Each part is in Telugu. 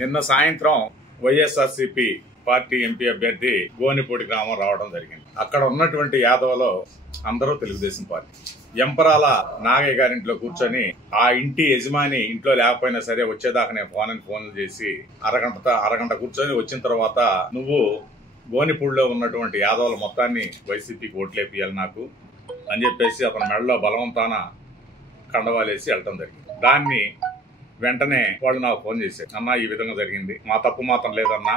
నిన్న సాయంత్రం వైఎస్ఆర్సీపీ పార్టీ ఎంపీ అభ్యర్థి గోనిపూడి గ్రామం రావడం జరిగింది. అక్కడ ఉన్నటువంటి యాదవలో అందరూ తెలుగుదేశం పార్టీ. ఎంపరాల నాగయ్య గారింట్లో కూర్చొని ఆ ఇంటి యజమాని ఇంట్లో లేకపోయినా సరే వచ్చేదాకా నేను ఫోన్లు చేసి అరగంట కూర్చొని వచ్చిన తర్వాత నువ్వు గోనిపూడిలో ఉన్నటువంటి యాదవుల మొత్తాన్ని వైసీపీకి ఓట్లేపియాలి నాకు అని చెప్పేసి అతని మెడలో బలవంతాన కండవాలేసి వెళ్ళటం జరిగింది. దాన్ని వెంటనే వాళ్ళు నాకు ఫోన్ చేశారు, అన్నా ఈ విధంగా జరిగింది, మా తప్పు మాత్రం లేదన్నా,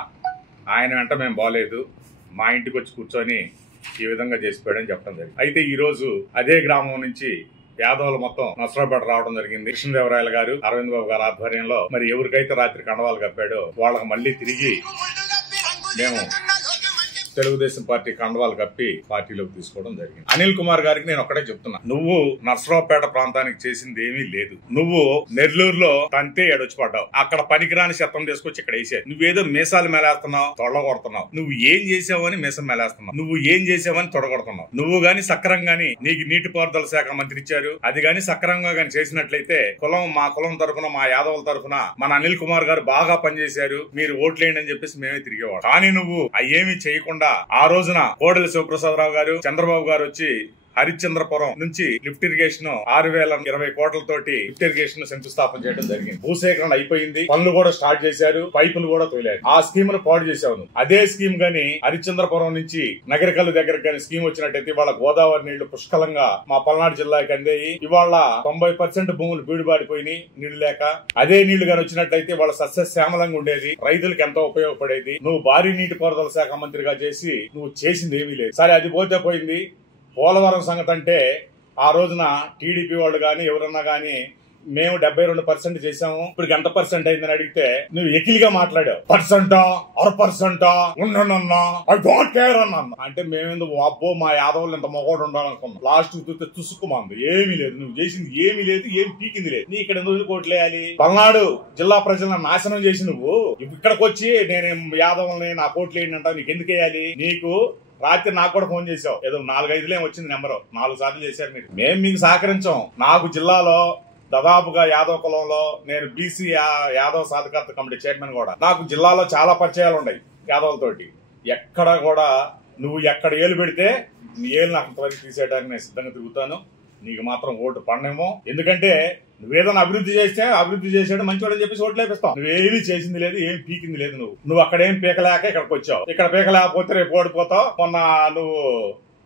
ఆయన వెంట మేము బాలేదు, మా ఇంటికి వచ్చి కూర్చొని ఈ విధంగా చేసిపోయాడని చెప్పడం జరిగింది. అయితే ఈ రోజు అదే గ్రామం నుంచి యాదవులు మొత్తం నర్సరావుపేట రావడం జరిగింది. కృష్ణదేవరాయలు గారు, అరవింద్ బాబు గారు ఆధ్వర్యంలో మరి ఎవరికైతే రాత్రి కండవాలు కప్పాడో వాళ్ళకి మళ్ళీ తిరిగి మేము తెలుగుదేశం పార్టీ కండవాలు కప్పి పార్టీలోకి తీసుకోవడం జరిగింది. అనిల్ కుమార్ గారికి నేను ఒక్కటే చెప్తున్నా, నువ్వు నర్సరావుపేట ప్రాంతానికి చేసింది ఏమీ లేదు. నువ్వు నెల్లూరులో తంతే ఎడొచ్చి పడ్డావు, అక్కడ పనికిరాని శతం తీసుకొచ్చి ఇక్కడ వేసావు. నువ్వేదో మీసాలు మేలేస్తున్నావు, తొడగొడుతున్నావు. నువ్వు ఏం చేసావని మీసం మేలేస్తున్నావు, నువ్వు ఏం చేసావని తొడగొడుతున్నావు. నువ్వు గాని సక్రంగాని నీకు నీటిపారుదల శాఖ మంత్రి ఇచ్చారు, అది గాని సక్రంగా గాని చేసినట్లయితే మా కులం తరఫున, మా యాదవుల తరఫున మన అనిల్ కుమార్ గారు బాగా పనిచేశారు, మీరు ఓట్లేయండి అని చెప్పేసి మేమే తిరిగేవాడు. కానీ నువ్వు అయ్యేమీ చేయకుండా ఆ రోజున కోడెల శివప్రసాదరావు గారు, చంద్రబాబు గారు వచ్చి హరిశ్చంద్రపురం నుంచి లిఫ్ట్ ఇరిగేషన్ 6,020 కోట్లతోటి లిఫ్ట్ ఇరిగేషన్ శంకుస్థాపన చేయడం జరిగింది. భూసేకరణ అయిపోయింది, పనులు కూడా స్టార్ట్ చేశారు, పైపులు కూడా తోలారు. ఆ స్కీమ్ ను పాడు చేశావు. అదే స్కీమ్ గాని హరిశ్చంద్రపురం నుంచి నగరికల్లు దగ్గరకు గాని స్కీమ్ వచ్చినట్టయితే ఇవాళ గోదావరి నీళ్లు పుష్కలంగా మా పల్నాడు జిల్లాకి అందేయి. ఇవాళ 90% భూములు బీడుబాడిపోయినాయి నీళ్లు లేక. అదే నీళ్లు గాని వచ్చినట్లయితే వాళ్ళ సస్యశ్యామలంగా ఉండేది, రైతులకు ఎంతో ఉపయోగపడేది. నువ్వు భారీ నీటిపారుదల శాఖ మంత్రిగా చేసి నువ్వు చేసింది ఏమీ లేదు. సరే, అది పోతే పోయింది. పోలవరం సంగతి అంటే ఆ రోజున టీడీపీ వాళ్ళు గాని ఎవరన్నా గాని మేము 72% చేశాము, ఇప్పుడు ఎంత పర్సెంట్ అయిందని అడిగితే నువ్వు ఎకిలిగా మాట్లాడావు. పర్సెంటా 1% ఉండనన్నా, ఐ డోంట్ కేర్ అన్నా. అంటే మేమెందుకు అబ్బో మా యాదవులు ఇంత మొగోడు ఉండాలనుకున్నాం. లాస్ట్ చూస్తే తుసుకుమాంది, ఏమీ లేదు, నువ్వు చేసింది ఏమీ లేదు, ఏం పీకింది లేదు. నీ ఇక్కడ ఎందుకు కోట్లేయాలి? పల్నాడు జిల్లా ప్రజలను నాశనం చేసి నువ్వు ఇక్కడికి వచ్చి నేను యాదవుల్ని నా కోట్లేయండి అంటావు. నీకు ఎందుకు వేయాలి? నీకు రాత్రి నాకు కూడా ఫోన్ చేసావు, ఏదో 4-5 వచ్చింది నెంబరు, 4 సార్లు చేశారు మీరు. మేము మీకు సహకరించాం. నాకు జిల్లాలో దాదాపుగా యాదవ కులంలో నేను బీసీ యాదవ సాధికారత కమిటీ చైర్మన్ కూడా. నాకు జిల్లాలో చాలా పరిచయాలు ఉన్నాయి యాదవులతోటి. ఎక్కడ కూడా నువ్వు ఎక్కడ ఏలు పెడితే నీ ఏలు నాకు అంతవరకు తీసేయడానికి నేను సిద్ధంగా తిరుగుతాను. నీకు మాత్రం ఓటు పడనేమో, ఎందుకంటే నువ్వేదైనా అభివృద్ధి చేస్తే అభివృద్ధి చేసాడు మంచివాడని చెప్పేసి ఓట్లు వేపిస్తావు. నువ్వేమీ చేసింది లేదు, ఏం పీకింది లేదు. నువ్వు అక్కడేం పీకలేక ఇక్కడికి వచ్చావు. ఇక్కడ పీకలేకపోతే రేపు ఓడిపోతావు. మొన్న నువ్వు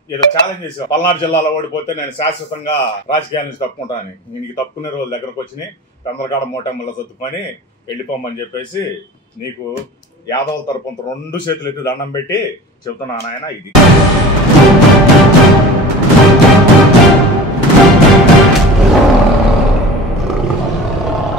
ఏదో ఛాలెంజ్ చేసావు, పల్నాడు జిల్లాలో ఓడిపోతే నేను శాశ్వతంగా రాజకీయాల నుంచి తప్పుకుంటాను. నీకు తప్పుకునే రోజుల దగ్గరకు వచ్చినాయి, చంద్రకాడ మూటమ్మల్లో సర్దుకొని వెళ్ళిపోమని చెప్పేసి నీకు యాదవుల తరపున 2 చేతులు ఎత్తి దండం పెట్టి చెబుతున్నా నాయన ఇది.